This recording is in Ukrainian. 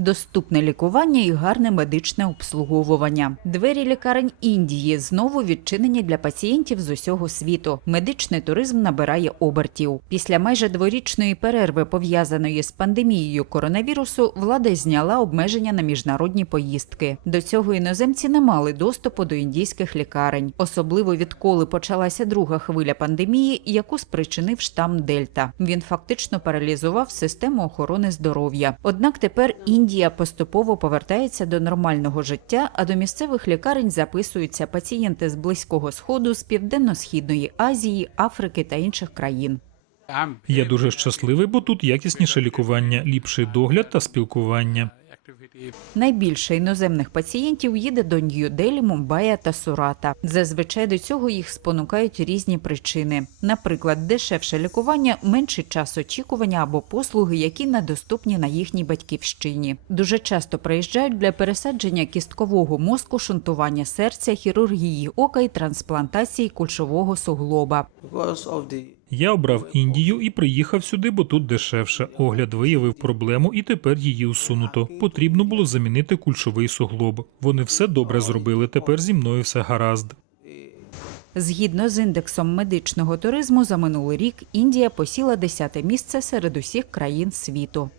доступне лікування і гарне медичне обслуговування. Двері лікарень Індії знову відчинені для пацієнтів з усього світу. Медичний туризм набирає обертів. Після майже дворічної перерви, пов'язаної з пандемією коронавірусу, влада зняла обмеження на міжнародні поїздки. До цього іноземці не мали доступу до індійських лікарень, особливо відколи почалася друга хвиля пандемії, яку спричинив штам Дельта. Він фактично паралізував систему охорони здоров'я. Однак тепер Індія поступово повертається до нормального життя, а до місцевих лікарень записуються пацієнти з близького сходу, з південно-східної Азії, Африки та інших країн. Я дуже щасливий, бо тут якісніше лікування, ліпший догляд та спілкування. Найбільше іноземних пацієнтів їде до Нью-Делі, Мумбаї та Сурата. Зазвичай до цього їх спонукають різні причини. Наприклад, дешевше лікування, менший час очікування або послуги, які недоступні на їхній батьківщині. Дуже часто приїжджають для пересадження кісткового мозку, шунтування серця, хірургії ока і трансплантації кульшового суглоба. Я обрав Індію і приїхав сюди, бо тут дешевше. Огляд виявив проблему, і тепер її усунуто. Потрібно було замінити кульшовий суглоб. Вони все добре зробили. Тепер зі мною все гаразд. Згідно з індексом медичного туризму, за минулий рік Індія посіла 10 місце серед усіх країн світу.